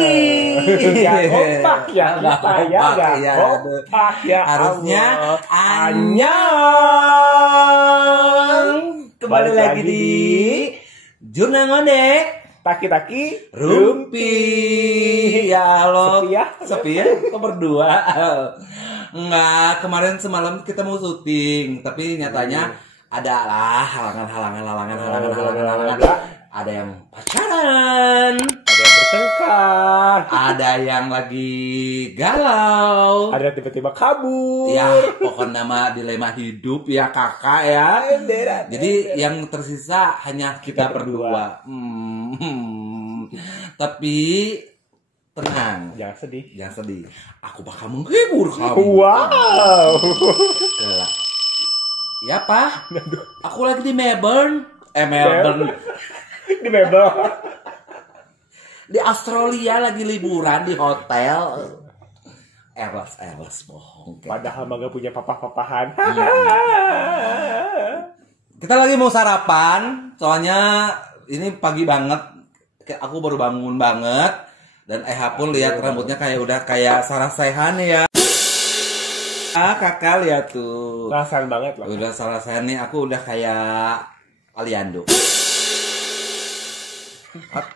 lagi. Ya kompak ya kita ya, ya. Kompak ya. Harusnya annyeong. Kembali lagi di Jurnal Ngondek Taki-taki Rumpi. Ya lo Sepi ya? Kok berdua? Enggak, kemarin semalam kita mau syuting, tapi nyatanya adalah halangan. Ada yang pacaran, Ada yang bertengkar, ada yang lagi galau, ada yang tiba-tiba kabur. ya pokoknya nama dilema hidup ya kakak ya. Jadi yang tersisa hanya kita berdua. Tapi tenang, Jangan sedih. jangan sedih. Aku bakal menghibur kamu. Wow. Jelas. Ya pak, aku lagi di Melbourne. Melbourne. Di mebel. Di Australia lagi liburan di hotel. Elas bohong. Padahal mah gak punya papah-papahan. Kita lagi mau sarapan, soalnya ini pagi banget. Aku baru bangun banget. Dan Eha pun lihat rambutnya udah kayak Sarah Sechan ya. Kakak lihat tuh. Rasain banget lah. Udah Sarah Sechan nih, aku udah kayak Aliando.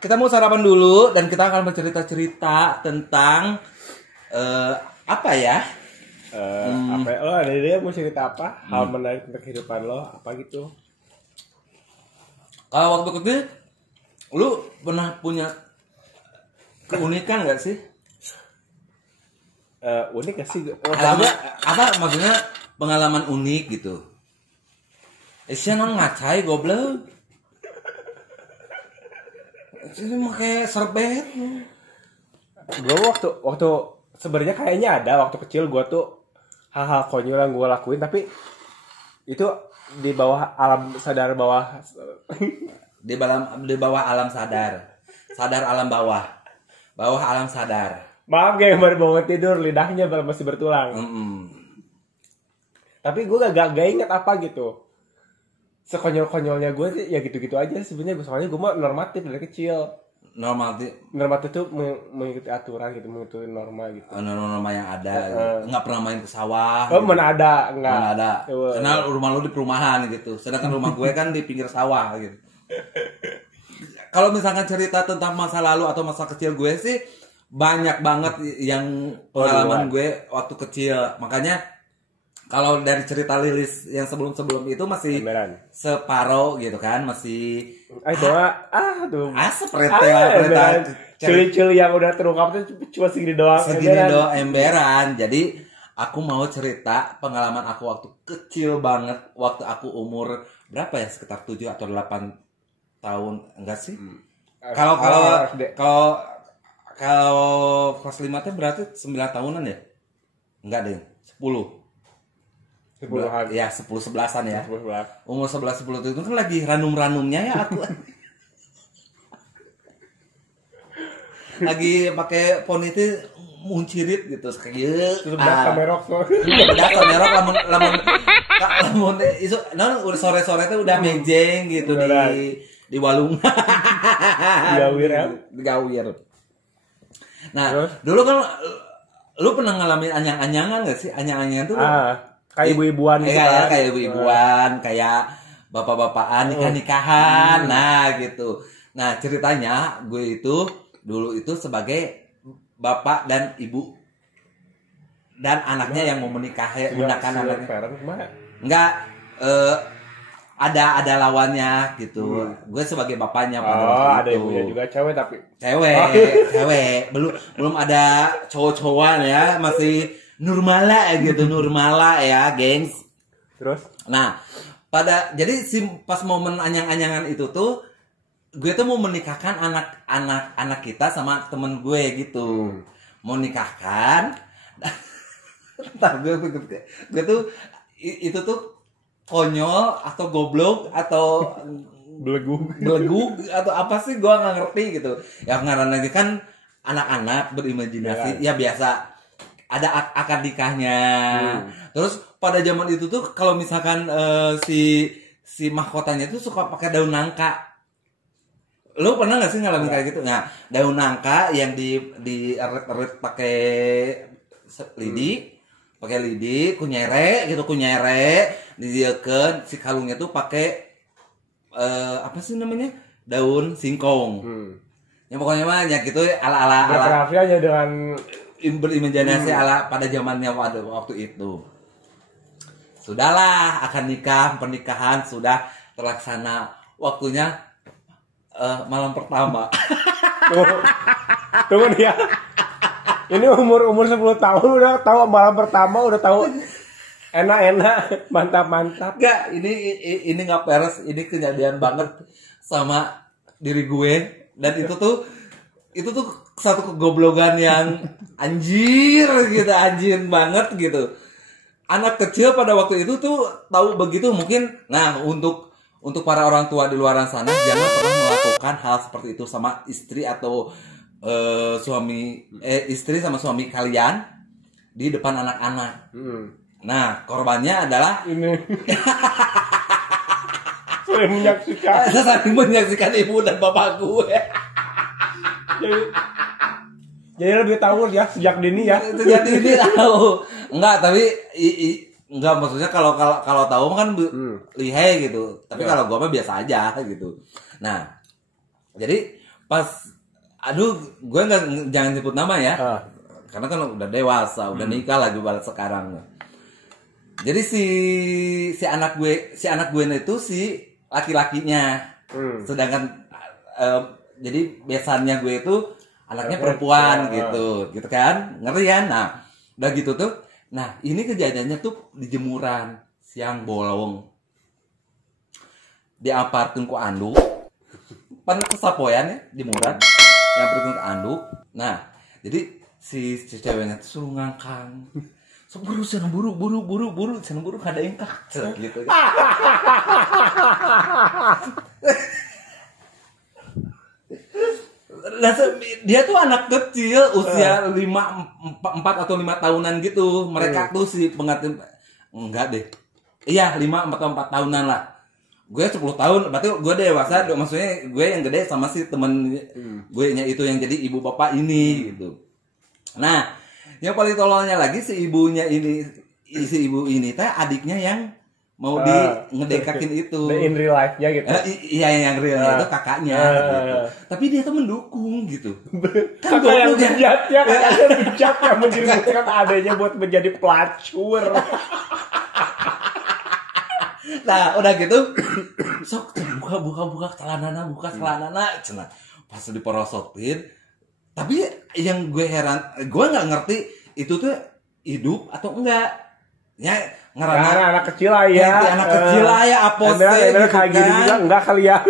Kita mau sarapan dulu dan kita akan bercerita-cerita tentang apa ya? Apa ya? Ada dia mau cerita apa? Hal menarik tentang kehidupan lo apa gitu? Kalau waktu kecil, lu pernah punya keunikan nggak sih? Unik gak sih? Maksudnya pengalaman unik gitu? Isya non ngacai goblok. Ini pakai serbet. Gue waktu sebenarnya kayaknya ada waktu kecil gue tuh hal-hal konyol yang gue lakuin, tapi itu di bawah alam sadar bawah. Di bawah alam sadar alam bawah alam sadar. Maaf kayak baru bangun tidur lidahnya masih bertulang. Tapi gue gak inget apa gitu. Sekonyol-konyolnya gue sih ya gitu-gitu aja sebenarnya. Soalnya gue mah normatif dari kecil. Normatif tuh mengikuti aturan gitu, mengikuti norma gitu. Norma yang ada. Nggak pernah main ke sawah. Oh, gitu. Mana ada, enggak. Mana ada. Karena rumah lu di perumahan gitu. Sedangkan rumah gue kan di pinggir sawah gitu. Kalau misalkan cerita tentang masa lalu atau masa kecil gue sih banyak banget yang pengalaman gue waktu kecil. Makanya kalau dari cerita Lilis yang sebelum-sebelum itu masih separoh gitu kan, masih seperti cili-cili yang udah terungkap itu cuma segini doang. Emberan. Jadi aku mau cerita pengalaman aku waktu kecil banget, waktu aku umur berapa ya, sekitar 7 atau 8 tahun, enggak sih? Kalau kelas 5 itu berarti 9 tahunan ya? Enggak deh, 10. Ya 10-11an ya. 10-11. Umur 11-10 itu kan lagi ranum-ranumnya ya aku. Lagi pakai ponytail muncirit gitu kayak kamerok lamun isu udah sore-sore tuh udah mejeng gitu di walung. Gawir. Nah, terus? Dulu kan lu pernah ngalamin anyang-anyangan gak sih? Anyang-anyangan tuh kayak ibu-ibuan gitu kan? Kayak ibu-ibuan, kayak bapak-bapakan, nikah-nikahan, nah gitu. Nah ceritanya gue itu dulu itu sebagai bapak dan ibu dan anaknya yang mau menikahi, gunakan anaknya. Enggak, ada lawannya gitu. Gue sebagai bapaknya pada waktu ada itu. ibunya juga cewek tapi cewek belum ada cowok-cowokan ya, masih Nurmala ya, gengs. Terus? Nah, jadi pas momen anyang-anyangan itu tuh gue tuh mau menikahkan anak kita sama temen gue gitu. Mau nikahkan. Entar gue tuh itu tuh konyol atau goblok atau belegug atau apa sih, gue nggak ngerti gitu. Ya karena kan anak-anak berimajinasi ya biasa. Ada akad nikahnya. Terus pada zaman itu tuh kalau misalkan si mahkotanya tuh suka pakai daun nangka. Lu pernah nggak sih ngalamin kayak gitu? Nah, daun nangka yang di eret pakai lidi, kunyere gitu, didiekeun si kalungnya tuh pakai apa sih namanya? Daun singkong. Ya pokoknya mah ya gitu ala aja dengan berimajinasi ala pada zamannya waktu itu. Sudahlah, akan pernikahan sudah terlaksana, waktunya malam pertama. Tunggu nih ya. Ini umur 10 tahun udah tahu malam pertama, udah tahu enak, mantap. Enggak, ini nggak peres, ini kejadian banget sama diri gue, dan itu tuh satu kegoblogan yang anjir banget gitu. Anak kecil pada waktu itu tuh tahu begitu mungkin. Nah, untuk para orang tua di luar sana, jangan pernah melakukan hal seperti itu sama istri atau istri sama suami kalian di depan anak-anak. Nah, korbannya adalah ini. Saya menyaksikan ibu dan bapak gue. Jadi lebih tahu ya sejak dini ya. Sejak dini tahu. Enggak, tapi enggak, maksudnya kalau tahu kan lihai gitu. Tapi kalau gua mah biasa aja gitu. Nah, jadi pas gue jangan nyebut nama ya. Karena kan udah dewasa, udah nikah lagi balik sekarang. Jadi si anak gue itu si laki-lakinya. Sedangkan jadi biasanya gue itu anaknya perempuan gitu kan, ngeri kan? Nah, udah gitu tuh. Nah, ini kejadiannya tuh di jemuran siang bolong. Diapartun ku anduk. Pan kesapoyan ya jemuran. Diapartun ku anduk. Nah, jadi si ceweknya tuh suruh ngangkang. So, buru ada engkak gitu kan. Dia tuh anak kecil usia 4 atau 5 tahunan gitu. Mereka tuh si pengantin enggak deh. Iya, 5 atau 4 tahunan lah. Gue 10 tahun, berarti gue dewasa, maksudnya gue yang gede sama si temen gue nya itu yang jadi ibu bapak ini gitu. Nah, yang paling tololnya lagi si ibu ini teh adiknya yang mau ngedekatin itu. In real life-nya gitu. Iya, yang realnya itu kakaknya gitu. Tapi dia tuh mendukung gitu. Kan kakak yang bijak ya, kakaknya bijak yang menjadikan adanya buat menjadi pelacur. Nah, udah gitu sok buka celanana cenah. Pas diporosotin. Tapi yang gue heran, gue nggak ngerti itu tuh hidup atau enggak. Ya, anak kecil lah ya. Anak kecil lah ya, apose gitu kayak gini juga enggak kali ya.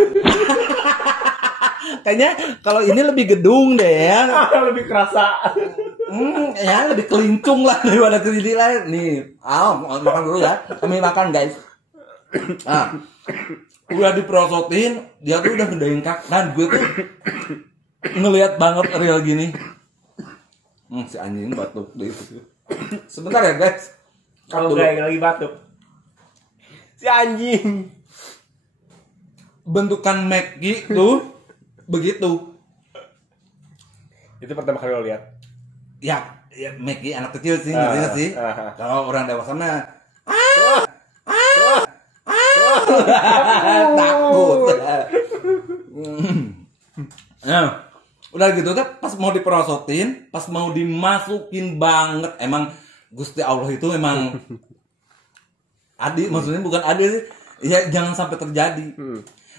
Kayaknya kalau ini lebih gedung deh ya. Lebih kerasa. Ya lebih kelincung lah daripada kecil lain. Nih, makan dulu ya. Kami makan guys. Udah diprosotin, dia tuh udah gedengkak. Dan gue tuh ngelihat banget real gini. Si anjing batuk deh. Sebentar ya guys. Kalau lagi batuk. Si anjing. Bentukan Maggie tuh begitu. Itu pertama kali lo lihat. Ya Maggie anak kecil sih, gitu sih. Kalau orang dewasa mah takut. Nah, udah gitu kan pas mau diperosotin, pas mau dimasukin banget, emang Gusti Allah itu memang adil, maksudnya bukan adil, ya jangan sampai terjadi.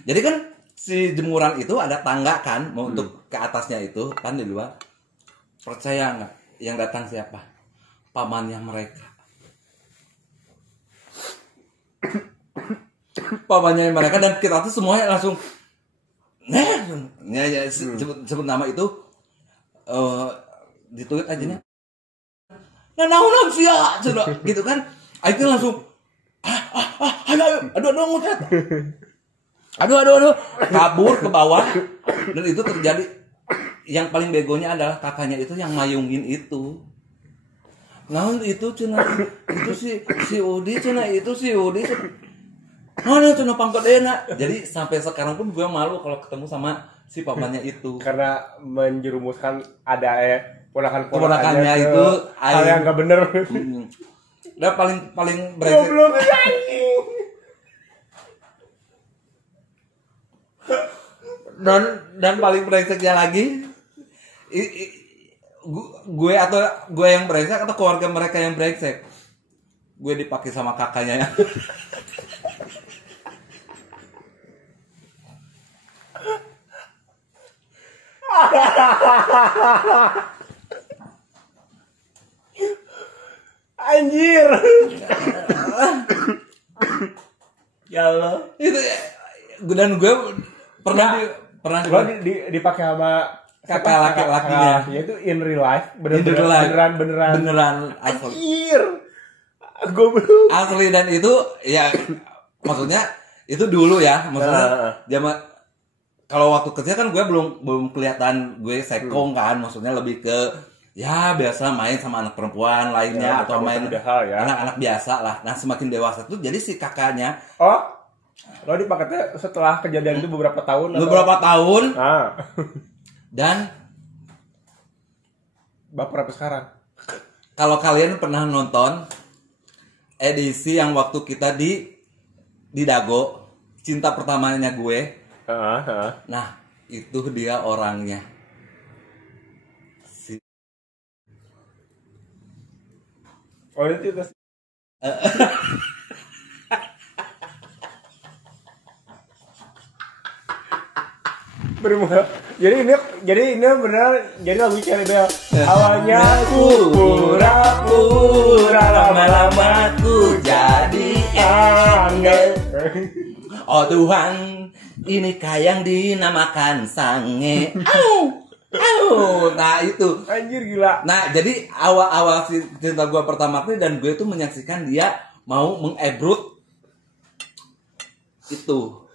Jadi kan si jemuran itu ada tangga kan, mau untuk ke atasnya itu kan di luar. Percaya nggak? Yang datang siapa? Pamannya mereka. Pamannya mereka, dan kita tuh semuanya langsung sebut nama itu ditulis aja nya. Nah, naon sia gitu kan. Ayo langsung aduh ngutet. Aduh kabur ke bawah, dan itu terjadi. Yang paling begonya adalah kakaknya itu yang mayungin itu. Naon itu cenah itu si Udi cenah itu si Udi. Mana cenah pangkatena. Jadi sampai sekarang pun gue malu kalau ketemu sama si pamannya itu. Karena menjerumuskan ada ponakannya itu hal yang nggak bener. Dan paling brengsek. Dan paling brengseknya lagi gue yang brengsek atau keluarga mereka yang brengsek. Gue dipakai sama kakaknya ya. Anjir. Ya Allah. Itu dan gue pernah dipakai sama kakak laki-lakinya. Ya itu in real life, beneran asli. Anjir. Goblok. Asli dan itu ya maksudnya itu dulu ya, maksudnya zaman kalau waktu kecil kan gue belum kelihatan gue sekong kan, maksudnya lebih ke ya biasa main sama anak perempuan lainnya atau main anak-anak biasa lah. Nah semakin dewasa tuh jadi si kakaknya lo dipakainya setelah kejadian itu beberapa tahun dan baper apa sekarang. Kalau kalian pernah nonton edisi yang waktu kita di Dago, cinta pertamanya gue. Nah, itu dia orangnya. Oh, itu bermula. Jadi ini benar. Jadi lagu Cherry Bell. Awalnya aku pura-pura, lama-lama ku jadi angel. Oh Tuhan, inikah yang dinamakan sange? Nah itu. Anjir gila. Nah jadi awal si cinta gue pertama tuh dan gue tuh menyaksikan dia mau mengebrut itu.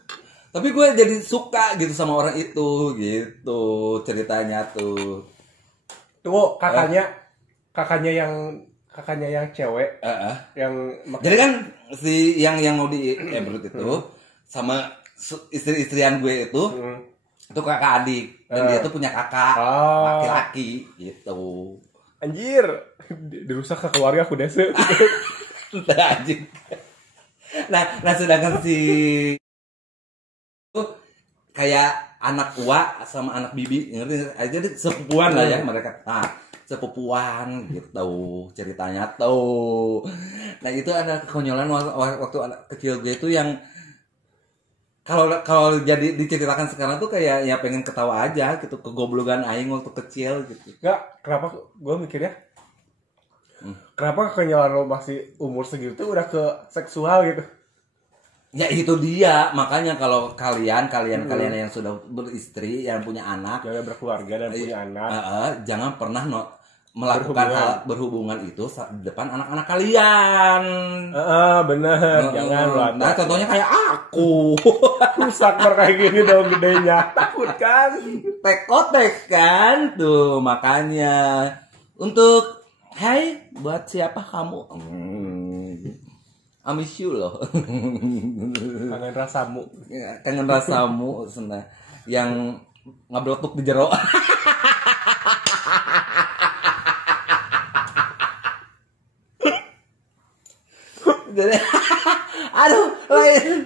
Tapi gue jadi suka gitu sama orang itu gitu ceritanya tuh. Tuh kakaknya yang cewek. Yang jadi kan si yang mau di-ebrut itu sama istri-istrian gue itu kakak adik dan dia tuh punya kakak laki-laki gitu. Anjir, dirusak ke keluarga aku desa. Anjing. Nah sedangkan si itu kayak anak uwa sama anak bibi, ngerti aja deh, sepupuan lah ya mereka. Nah sepupuan gitu ceritanya tuh. Nah itu ada kekonyolan waktu anak kecil gue itu yang kalau jadi diceritakan sekarang tuh kayak ya pengen ketawa aja gitu, kegoblogan aing waktu kecil gitu. Enggak, kenapa gue mikirnya kenapa kekonyolan lo masih umur segitu tuh udah ke seksual gitu. Ya itu dia, makanya kalau kalian yang sudah beristri, yang punya anak, yang berkeluarga dan punya anak, jangan pernah melakukan berhubungan itu di depan anak-anak kalian. Bener. Jangan lo. Nah, contohnya kayak aku. Rusak kayak gini dong gedenya. Takut kan? Tekotek kan? Tuh, makanya. Untuk, hai, buat siapa kamu? I miss you loh. Kangen rasamu. Kangen rasamu. Yang ngablotuk di jero. Aduh, lain.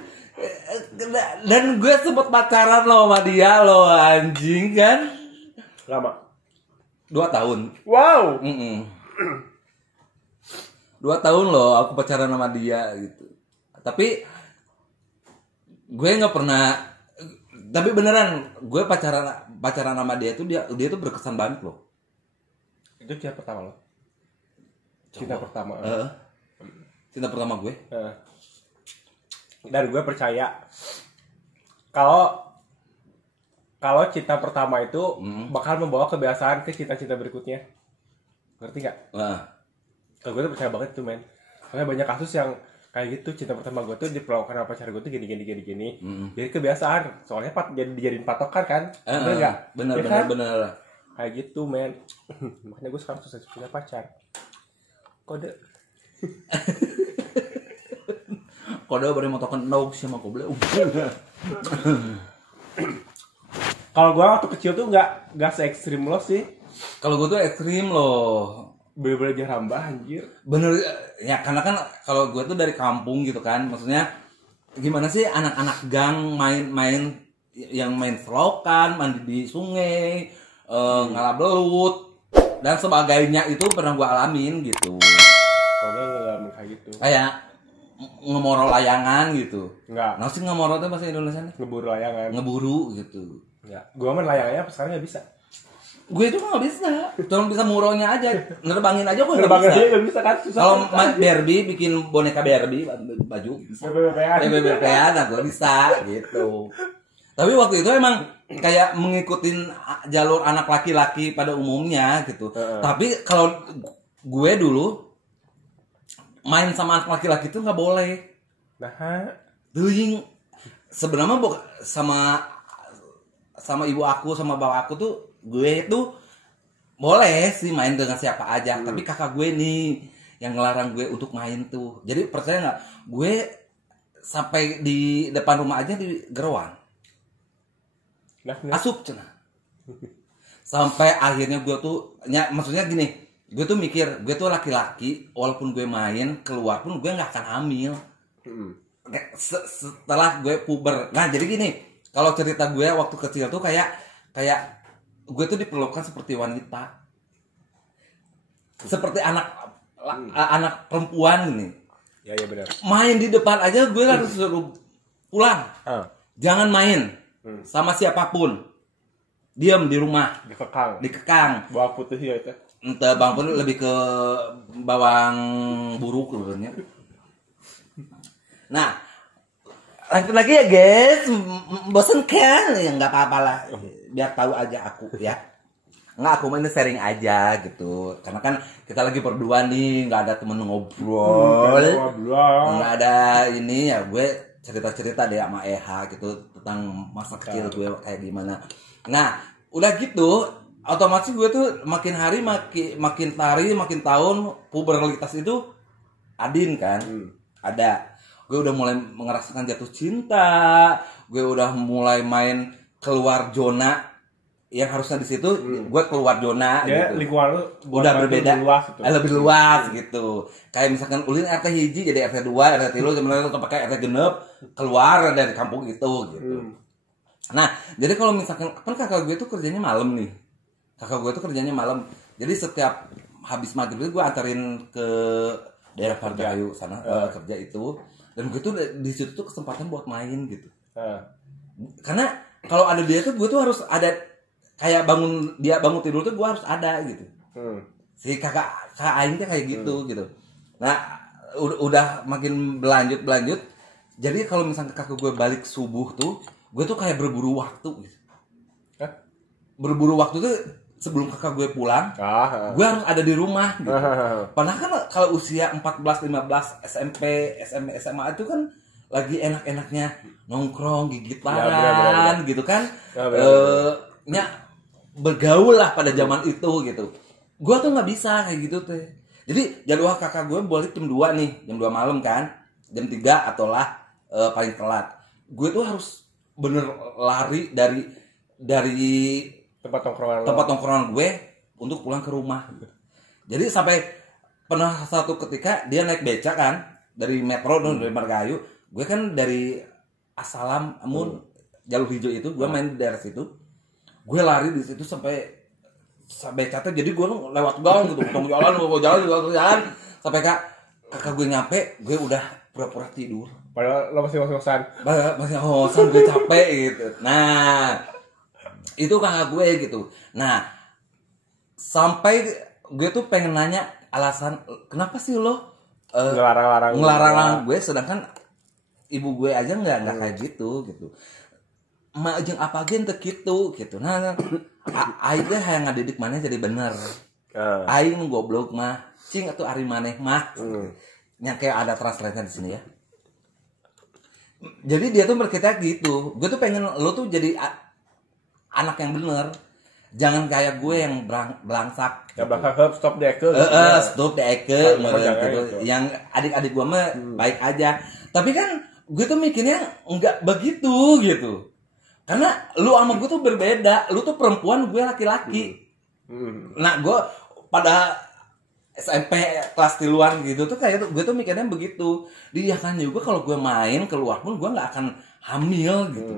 Dan gue sempet pacaran loh sama dia loh, anjing kan. Lama. 2 tahun. Wow. 2 tahun loh aku pacaran sama dia gitu. Tapi gue nggak pernah. Tapi beneran gue pacaran sama dia tuh berkesan banget loh. Itu cinta pertama lo. Cinta pertama. Cinta pertama gue. Dan gue percaya kalau cinta pertama itu bakal membawa kebiasaan ke cinta-cinta berikutnya. Ngerti nggak? Kalau gue tuh percaya banget tuh men. Karena banyak kasus yang kayak gitu, cinta pertama gue tuh diperlakukan sama pacar gue tuh gini. Jadi kebiasaan. Soalnya dijadiin patokan kan. Bener nggak? Bener. Kayak gitu men. Makanya gue sekarang susah punya pacar. Kode baru mau token no sama goblok. Kalau gue waktu kecil tuh nggak se ekstrim lo sih. Kalau gue tuh ekstrim loh. Bener-bener jarambah anjir. Bener ya, karena kan kalau gue tuh dari kampung gitu kan, maksudnya gimana sih anak-anak gang main yang main selokan, mandi di sungai, ngalabelut dan sebagainya itu pernah gue alamin gitu. Kalau gue nggak ngalamin kayak gitu. Kayak ngemoro layangan gitu. Enggak. Nah sih ngemoro itu bahasa Indonesia nih? Ngeburu layangan. Ngeburu gitu. Ya, gue mah layangannya sekarang nggak bisa. Gue itu nggak bisa, cuma bisa muronya aja, nerbangin aja gue nggak Nerbangin bisa. aja nggak bisa kan, susah. Kalau Barbie bikin boneka Barbie baju, BBB-an, nah gue bisa gitu. Tapi waktu itu emang kayak mengikutin jalur anak laki-laki pada umumnya gitu. Tapi kalau gue dulu main sama anak laki-laki itu nggak boleh. Nah, Doing sebenarnya sama ibu aku sama bapak aku tuh gue tuh boleh sih main dengan siapa aja, tapi kakak gue nih yang ngelarang gue untuk main tuh. Jadi percaya nggak, gue sampai di depan rumah aja di gerowan asup cenah. Sampai akhirnya gue tuh maksudnya gini, gue tuh mikir gue tuh laki-laki, walaupun gue main keluar pun gue nggak akan hamil. Setelah gue puber. Nah jadi gini, kalau cerita gue waktu kecil tuh kayak gue tuh diperlakukan seperti wanita, seperti anak perempuan nih. Ya benar. Main di depan aja gue harus suruh pulang. Jangan main sama siapapun. Diam di rumah. Dikekang. Bawa putih ya itu. Entah bang pun lebih ke bawang buruk sebenarnya. Nah, lanjut lagi ya guys, bosen kan? Ya nggak apa-apa lah, biar tahu aja aku ya. Nggak, aku ini sharing aja gitu, karena kan kita lagi berdua nih, nggak ada temen ngobrol, nggak ada ini ya, gue cerita-cerita deh sama Eha gitu tentang masa kecil gue kayak gimana. Nah, udah gitu, otomatis gue tuh makin hari makin tahun puberalitas itu adin kan, ada. Gue udah mulai ngerasakan jatuh cinta, gue udah mulai main keluar zona yang harusnya di situ, gue keluar zona ya, gitu. Lingkungan lu udah berbeda, lebih luas gitu. Kayak misalkan ulin RT hiji jadi RT 2, RT 3, sebenarnya tuh pakai RT genep, keluar dari kampung itu gitu. Nah, jadi kalau misalkan kan kakak gue tuh kerjanya malam nih. Jadi setiap habis maghrib gue anterin ke daerah Pargahayu sana kerja itu. Dan gue tuh di situ tuh kesempatan buat main gitu. Karena kalau ada dia tuh gue tuh harus ada kayak bangun tidur tuh gue harus ada gitu. Si kakak Aing tuh kayak gitu gitu. Nah udah makin berlanjut. Jadi kalau misalnya kakak gue balik subuh tuh, gue tuh kayak berburu waktu gitu. Berburu waktu tuh sebelum kakak gue pulang, gue harus ada di rumah gitu. Padahal kan kalau usia 14, 15, SMP, SMA itu kan lagi enak-enaknya nongkrong, gigit laran gitu kan. Bergaul lah pada zaman itu gitu. Gue tuh nggak bisa kayak gitu tuh. Jadi jadwal kakak gue balik jam 2 nih, jam 2 malam kan. Jam 3 atau paling telat. Gue tuh harus bener lari dari tempat tongkrongan gue untuk pulang ke rumah. Jadi sampai pernah satu ketika dia naik beca kan dari metro dari Margahayu, gue kan dari Asalam jalur hijau itu gue main di daerah situ, gue lari di situ sampai becatnya, jadi gue lewat gang gitu, jalan sampai kakak gue nyampe, gue udah pura-pura tidur. Padahal lo masih ngos-ngosan. Gue capek gitu. Nah itu kakak gue gitu. Nah sampai gue tuh pengen nanya alasan kenapa sih lo ngelarang gue, sedangkan ibu gue aja nggak kayak gitu. Mak jeung apa gen teu gitu. Nah aing teh hayang ngadidik maneh jadi bener. Aing goblok mah cing atuh ari maneh mah. Nya kayak ada translate-nya di sini ya. Jadi dia tuh berkata gitu. Gue tuh pengen lo tuh jadi anak yang bener, jangan kayak gue yang belangsak. Ya belangsak stop di eke. Stop di eke. Yang adik-adik gue mah baik aja. Tapi kan gue tuh mikirnya nggak begitu gitu. Karena lu sama gue tuh berbeda. Lu tuh perempuan, gue laki-laki. Nah, gue pada SMP kelas tiluan gitu tuh kayak gue tuh mikirnya begitu. Dia kan juga kalau gue main keluar pun gue nggak akan hamil gitu.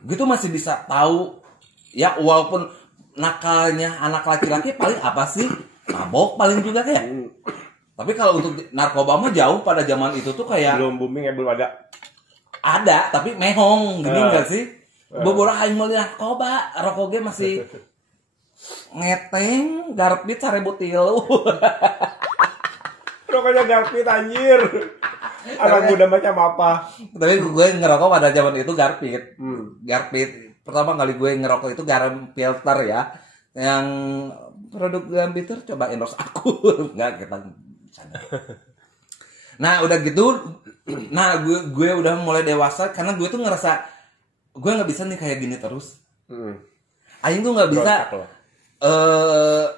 Gue tuh masih bisa tahu ya, walaupun nakalnya anak laki-laki paling apa sih? Mabok paling juga kayak. Tapi kalau untuk narkoba mah jauh pada zaman itu tuh kayak belum booming ya, belum ada. Ada, tapi mehong gini enggak sih? Bobora aing meuli narkoba, rokok ge masih ngeteng, garpit 1.003. Rokoknya garpit anjir. Anak muda macam apa? Tapi gue ngerokok pada zaman itu garpit. Garpit. Pertama kali gue ngerokok itu garam filter ya. Yang produk garam filter coba endorse aku. Enggak, kita nah udah gitu, nah gue udah mulai dewasa karena gue tuh ngerasa gue nggak bisa nih kayak gini terus. Aing tuh nggak bisa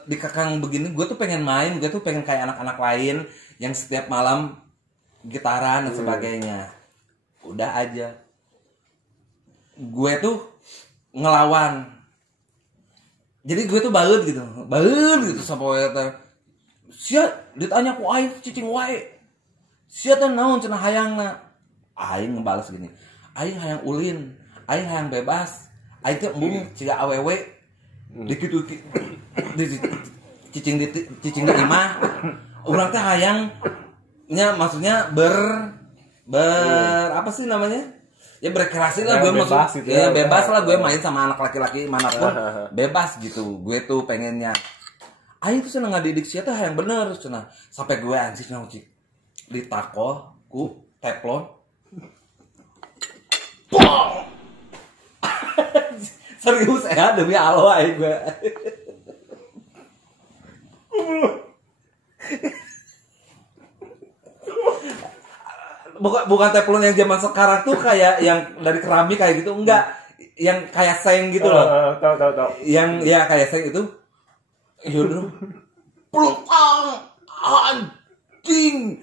dikekang begini. Gue tuh pengen main, gue tuh pengen kayak anak-anak lain yang setiap malam gitaran dan sebagainya. Udah aja, gue tuh ngelawan. Jadi gue tuh balut gitu sampai siat ditanya ku aing cicing wae. Siat teh naon cenah hayangna. Aing ngebales gini. Aing hayang ulin, aing hayang bebas. Aing teh embung ciga awewe. Dikitu cicing di imah. Urang teh hayang nya maksudnya apa sih namanya? Ya berkreasi lah gue maksud. Gitu ya bebas lah gue main sama anak laki-laki manapun. Bebas gitu. Gue tuh pengennya. Aing tuh seneng ngadidik sia teh yang bener cenah. Sampai gue anjir naon cik ditakol ku teflon. Pong. Serius ya demi Allah aing gue. Bukan teflon yang zaman sekarang tuh kayak yang dari keramik kayak gitu, enggak. Yang kayak seng gitu loh. Tahu. Yang ya kayak seng itu. Yaudah, pelutang anjing.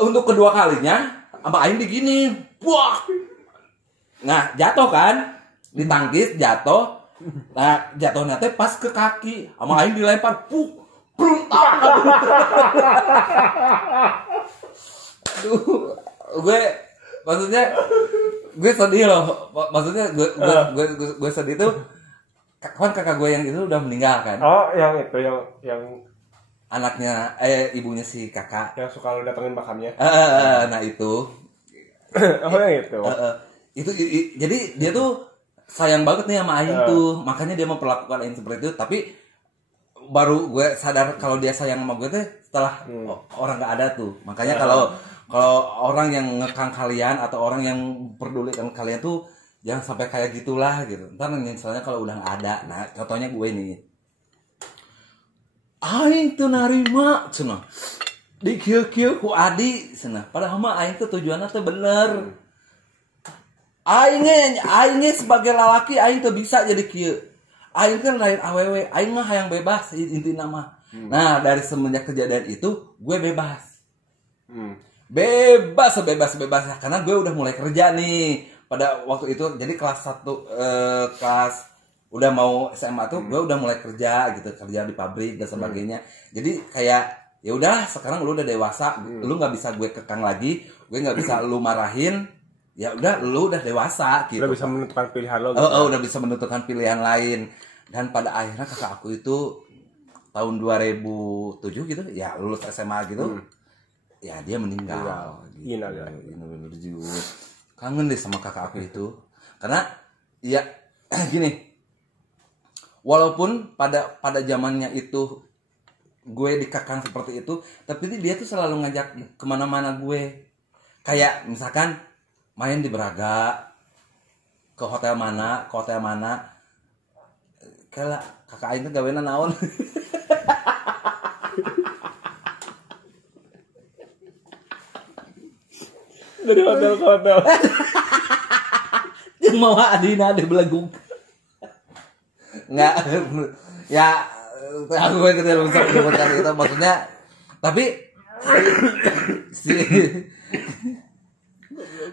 Untuk kedua kalinya, sama Aing begini, wah. Nah jatuh kan, ditangkis jatuh. Nah jatuhnya teh pas ke kaki, sama Aing dilempar, pelutang. Aduh, maksudnya gue sedih loh. Maksudnya gue sedih tuh. Kan kakak gue yang itu udah meninggal kan? Oh, yang itu yang anaknya ibunya si kakak yang suka lu datengin makamnya. Nah itu. Oh yang itu. Itu jadi dia tuh sayang banget nih sama Aing tuh, makanya dia memperlakukan Aing seperti itu. Tapi baru gue sadar kalau dia sayang sama gue tuh setelah orang nggak ada tuh. Makanya kalau orang yang ngekang kalian atau orang yang pedulikan kalian tuh jangan sampai kayak gitulah gitu. Ntar misalnya kalau udah nggak ada. Nah contohnya gue nih, Aing tuh narima cenah di kieu-kieu ku Adi cenah. Padahal mah Aing tuh tujuannya tuh bener. Aing sebagai lelaki Aing tuh bisa jadi kieu. Aing kan lain awewe. Aing mah hayang bebas intina mah. Nah dari semenjak kejadian itu gue bebas. Bebas sebebas-bebasnya karena gue udah mulai kerja nih. Pada waktu itu jadi kelas 1 kelas udah mau SMA tuh gue udah mulai kerja gitu, kerja di pabrik dan sebagainya. Jadi kayak ya udah sekarang lu udah dewasa, lu nggak bisa gue kekang lagi, gue nggak bisa lu marahin. Ya udah lu udah dewasa gitu. Udah bisa menentukan pilihan lo gitu. Udah bisa menentukan pilihan lain. Dan pada akhirnya kakak aku itu tahun 2007 gitu ya lulus SMA gitu. Ya dia meninggal. Gitu. Kangen deh sama kakak aku itu. Karena ya gini, walaupun pada zamannya itu gue dikekang seperti itu, tapi dia tuh selalu ngajak kemana-mana gue. Kayak misalkan main di Braga, ke hotel mana, kayak kakak aing tuh gaweana naon. Dari hotel ke hotel. Yang mau adina ada belagung. Enggak. Ya aku kita bisa menyebutkan itu maksudnya. Tapi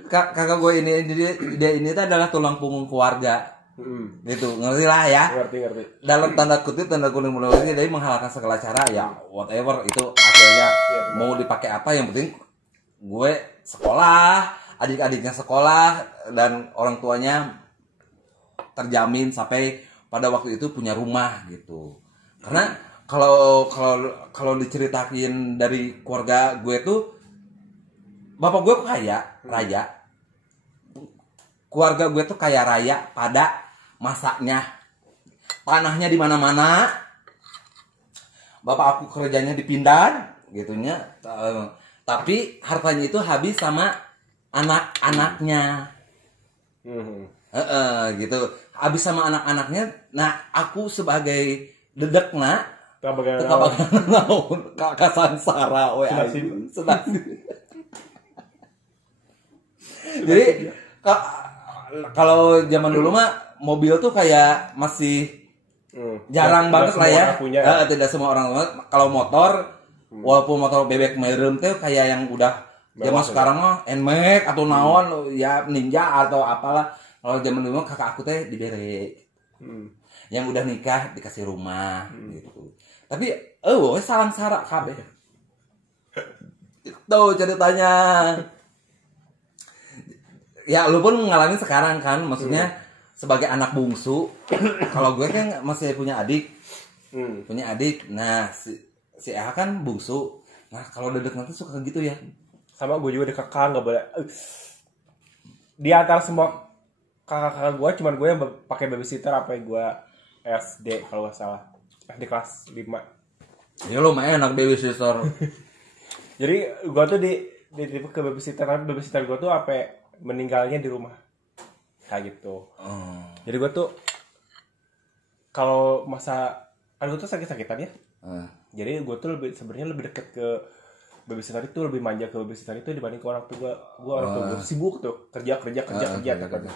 kakak gue ini dia ini tuh adalah tulang punggung keluarga. Gitu, ngerti lah ya. Ngerti. Dalam tanda kutip ini dari menghalalkan segala cara ya whatever itu hasilnya mau dipakai apa yang penting gue sekolah, adik-adiknya sekolah dan orang tuanya terjamin sampai pada waktu itu punya rumah gitu. Karena kalau diceritain dari keluarga gue tuh bapak gue kaya raya. Keluarga gue tuh kaya raya pada masaknya, tanahnya di mana-mana. Bapak aku kerjanya di Pindad, gitunya. Tapi hartanya itu habis sama anak-anaknya. Gitu. Habis sama anak-anaknya. Nah, aku sebagai dedekna, kakak sansara, sedang. Jadi kalau zaman dulu mah mobil tuh kayak masih jarang banget lah ya. Tidak semua orang kalau motor walaupun motor bebek merem tuh kayak yang udah zaman sekarang mah NMAX atau naon ya Ninja atau apalah. Kalau zaman dulu kakak aku teh diberi yang udah nikah dikasih rumah gitu. Tapi salang sara kabeh. Itu ceritanya. Ya lu pun mengalami sekarang kan, maksudnya sebagai anak bungsu. Kalau gue kan masih punya adik. Nah si Eha kan bungsu. Nah kalau dedek nanti suka gitu ya. Sama gue juga dikekang nggak boleh. Di antara semua kakak-kakak gue cuman gue yang pakai babysitter apa yang gue SD kalau nggak salah. SD kelas 5. Ya lumayan anak babysitter. Jadi gue tuh di tipe ke babysitter, tapi babysitter gue tuh apa meninggalnya di rumah kayak gitu. Jadi gue tuh kalau masa kan gue tuh sakit-sakitan ya. Jadi gue tuh sebenarnya lebih deket ke babysitter itu, lebih manja ke babysitter itu dibanding ke orang tua. Gue orang tua gue sibuk tuh kerja kayak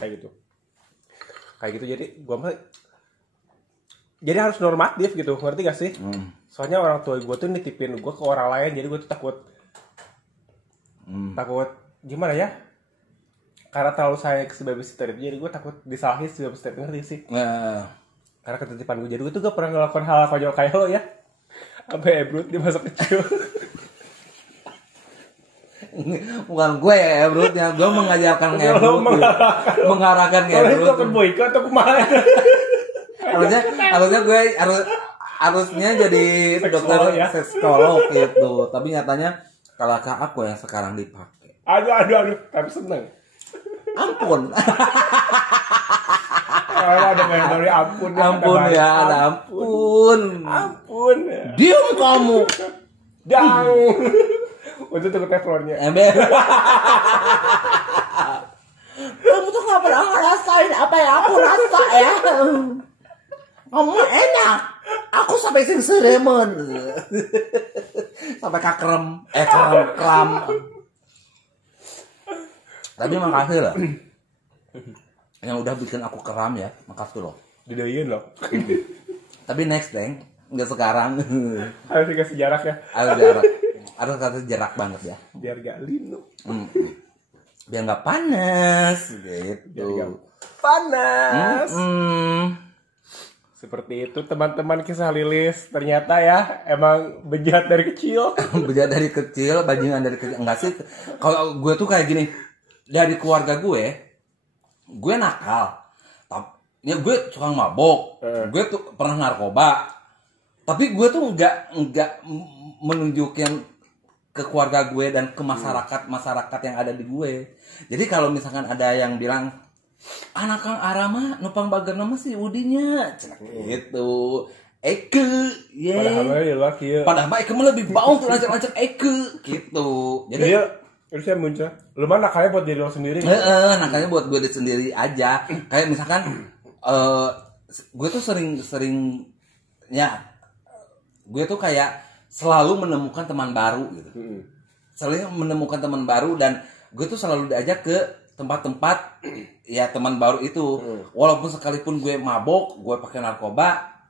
gitu. Kayak gitu jadi gue mah jadi harus normatif gitu, ngerti gak sih? Soalnya orang tua gue tuh nitipin gue ke orang lain, jadi gue tuh takut gimana ya? Karena terlalu sayang ke si babysitter itu, jadi gue takut disalahin si babysitter, ngerti sih? Karena ketitipan gue, jadi gue tuh gak pernah ngelakuin hal konyol kayak lo ya. Sampai ebrut di masa kecil. Bukan gue ya ebrutnya, gue mengajarkan ngebrut. Mengarahkan ngebrut. Kalau itu ke boyka atau kemana? harusnya gue harusnya jadi dokter psikolog gitu. Tapi nyatanya kalau aku yang sekarang dipakai. Aduh, tapi seneng. Ampun. Ada memori ampun. Ampun ya, ada ampun. Ampun. Diam kamu. Dang. Untuk tunggu teflonnya. Ember. Kamu tuh gak pernah ngerasain apa yang aku rasa ya. Kamu enak. Aku sampai sing seremen. Sampai kakrem. Kram. Tapi makasih loh. Yang udah bikin aku kram ya. Makasih loh. Didayin loh. Tapi next thing. Enggak sekarang. Harus dikasih jarak ya. Harus kasih jarak banget ya. Biar gak linu. Biar gak panas. Gitu. Biar gak panas. Seperti itu teman-teman kisah Lilis. Ternyata ya emang bejat dari kecil. Bejat dari kecil, bajingan dari kecil. Enggak sih. Kalau gue tuh kayak gini. Dari keluarga gue nakal. Ya gue suka mabok. Gue tuh pernah narkoba. Tapi gue tuh enggak menunjukin ke keluarga gue dan ke masyarakat yang ada di gue. Jadi kalau misalkan ada yang bilang anak Kang Arama numpang bager nama si Udinya gitu. Eke ye. Padahal mah Eke mah lebih bau tuh lancar-lancar Eke gitu. Jadi itu saya muncul. Lu mah nakalnya buat diri lo sendiri. Nakalnya buat gue sendiri aja. Kayak misalkan gue tuh sering ya gue tuh kayak selalu menemukan teman baru gitu. Selalu menemukan teman baru dan gue tuh selalu diajak ke tempat-tempat ya teman baru itu. Walaupun sekalipun gue mabok, gue pakai narkoba,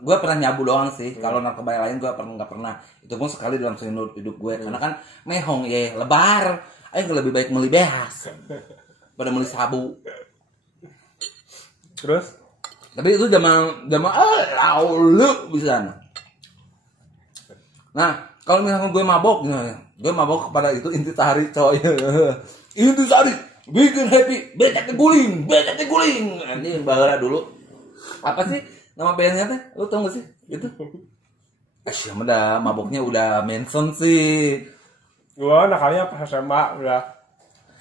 gue pernah nyabu doang sih. Kalau narkoba yang lain gue nggak pernah. Itu pun sekali dalam seumur hidup gue. Karena kan mehong ya lebar. Aing lebih baik beli behas pada beli sabu. Terus? Tapi itu zaman lalu bisa. Nah, kalau misalkan gue mabok, gue mabok kepada itu intisari coy. Intisari bikin happy, becek guling. Anjing bahara dulu. Apa sih nama bandnya teh? Lu tau gak sih? Itu. Siapa dah maboknya udah mention sih. Gua nakalnya pas SMA udah.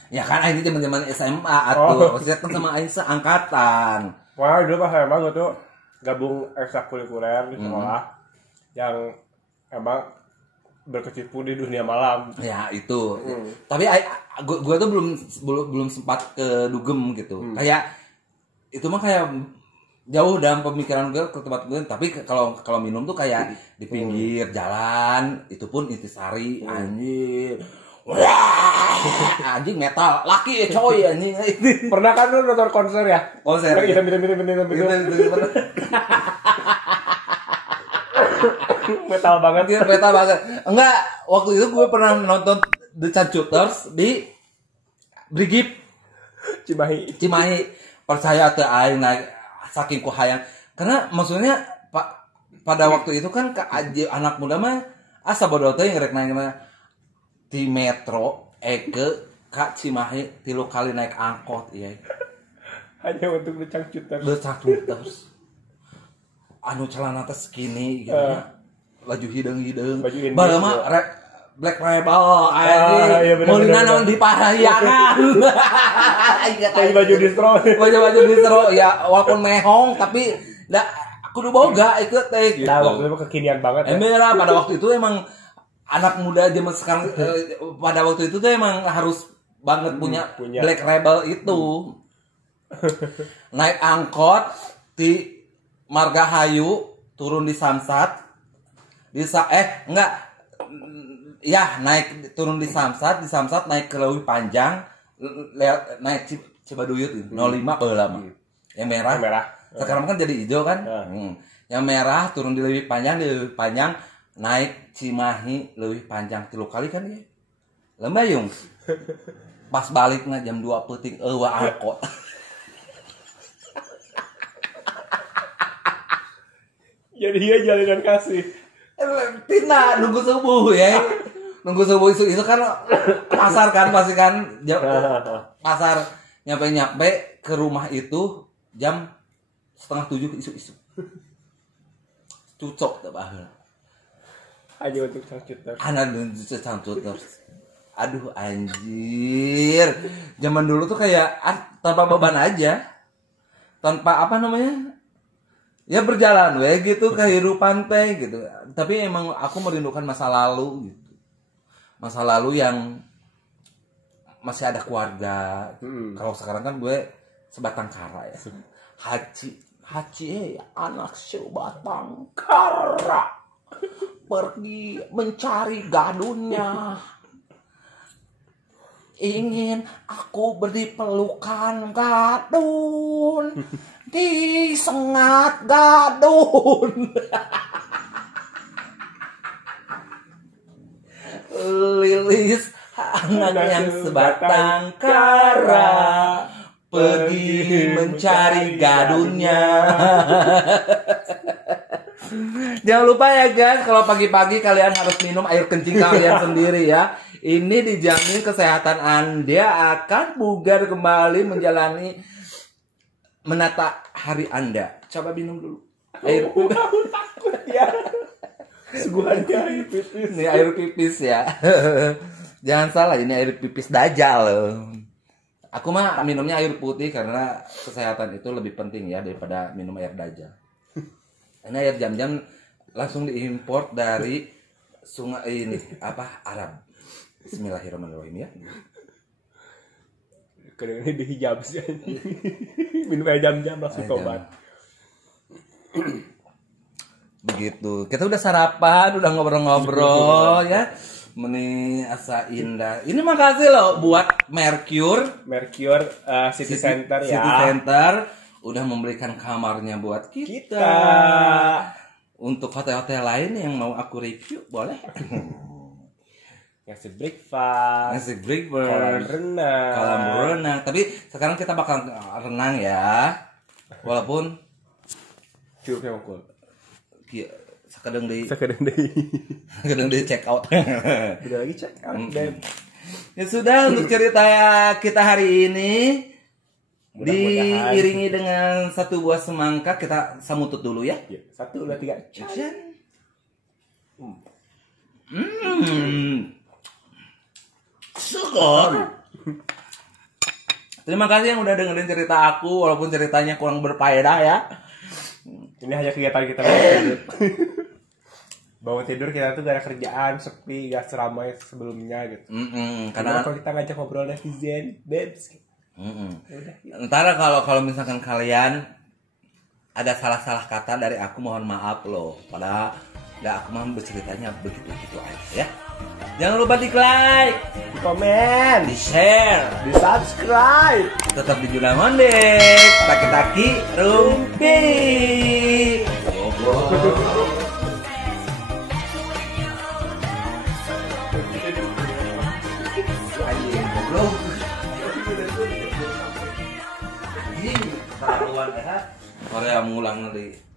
Ya kan ini zaman SMA atuh. Maksudnya kan sama Aing seangkatan. Wah, dulu pas SMA gua tuh gabung ekstrakurikuler di sekolah yang emang berkecimpung di dunia malam. Ya itu. Tapi gue tuh belum sempat ke dugem gitu. Kayak itu mah kayak jauh dalam pemikiran gue ke tempat gue. Tapi kalau minum tuh kayak di pinggir jalan. Itu pun intisari anjing. Wah, anjing metal laki coy anjing. Pernah kan lu nonton konser ya? Konser. Hitam. Metal banget. Metal banget. Enggak, waktu itu gue pernah nonton The Chantuters di Brigip Cimahi. Percaya teh aing naik saking kuhayang. Karena maksudnya pada waktu itu kan anak muda mah asa bodoh teh ngerek naik di metro ke Cimahi 3 kali naik angkot iya. Hanya untuk The Chantuters. Anu celana teh skinny gitu. Laju hidung. Bala mah Black Rebel anjing. Mulina naon di Parahyangan. Kayak baju distro ya walaupun mehong tapi da kudu boga ikut teh gitu. Nah, waktu itu kekinian banget. Emang pada waktu itu emang anak muda zaman sekarang pada waktu itu tuh emang harus banget punya Black Rebel itu. Naik angkot di Margahayu turun di Samsat. Turun di Samsat naik ke Leuwih Panjang naik Cibaduyut 05 baheula mah. Yang merah. Sekarang kan jadi hijau kan? Yang merah turun di Leuwih Panjang naik Cimahi Leuwih Panjang 3 kali kan ya. Lembayung. Pas baliknya jam 2 peuting eueuh angkot. Jadi dia jalinan kasih. Tina nunggu subuh ya. Nunggu subuh isu kan pasar kan pasti kan pasar nyampe ke rumah itu jam 6:30 isu. Cucok teh baheula. Aja untuk Chantuters. Chantuters. Aduh anjir. Zaman dulu tuh kayak tanpa beban aja. Tanpa apa namanya? Ya berjalan gitu kehidupan teh gitu. Tapi emang aku merindukan masa lalu gitu. Masa lalu yang masih ada keluarga. Kalau sekarang kan gue sebatang kara ya. Haji anak sebatang kara pergi mencari gadunnya. Ingin aku beri pelukan gadun. Disengat gadun. Lilis anak yang sebatang kara pergi mencari gadunnya. Jangan lupa ya guys, kalau pagi-pagi kalian harus minum air kencing kalian sendiri ya. Ini dijamin kesehatan Anda akan bugar kembali menata hari Anda. Coba minum dulu. Air ya. Suguhannya air pipis. Ini air pipis ya. Jangan salah, ini air pipis Dajjal. Aku mah minumnya air putih karena kesehatan itu lebih penting ya daripada minum air Dajjal. Ini air jam-jam langsung diimpor dari sungai ini Arab. Bismillahirrahmanirrahim ya. Kadang ini dihijab sih. Minum air jam-jam langsung tobat. Begitu. Kita udah sarapan, udah ngobrol-ngobrol ya. Meni asa indah. Ini makasih loh buat Mercure City Center ya. City Center udah memberikan kamarnya buat kita. Untuk hotel-hotel lain yang mau aku review boleh. ngasih breakfast, kolam renang. Tapi sekarang kita bakal renang ya, walaupun curugnya mukul. Sakadeng di check out. Udah lagi check out. Ya sudah, untuk cerita kita hari ini diiringi dengan satu buah semangka. Kita samutut dulu ya. 1, 2, 3. Action. Syukur. Terima kasih yang udah dengerin cerita aku, walaupun ceritanya kurang berfaedah ya. Ini hanya kegiatan kita bangun tidur kita tuh gak ada kerjaan, sepi, gak seramai sebelumnya gitu. Karena kalau kita ngajak ngobrol netizen, babes. Ntar kalau misalkan kalian ada salah-salah kata dari aku, mohon maaf loh. Padahal aku mah berceritanya begitu-gitu aja ya. Jangan lupa di like, di komen, di share, di subscribe. Tetap di Juna Mondek, taki-taki rumpi. Korea mengulang nanti.